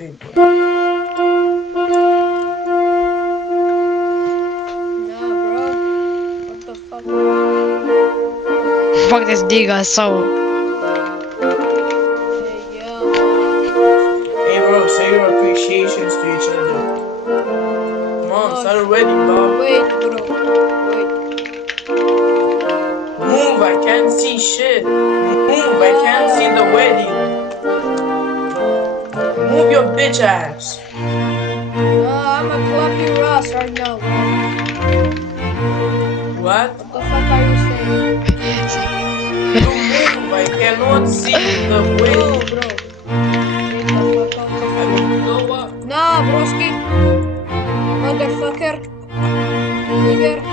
okay, bro. Nah, bro. What the fuck? Fuck this nigga, so. Hey, yeah, man. Hey, bro, say your appreciations to each other. Come on, Oh, start already, bro. wait, bro. Wait. Move, I can't see shit. Move, I can't see the wedding. Move your bitch ass. I'ma clap your ass right now, bro. What? What the fuck are you saying? You move, I cannot see the No, wedding. bro. Get the fuck out of I here. will blow up. Nah, broski. Motherfucker. Nigger.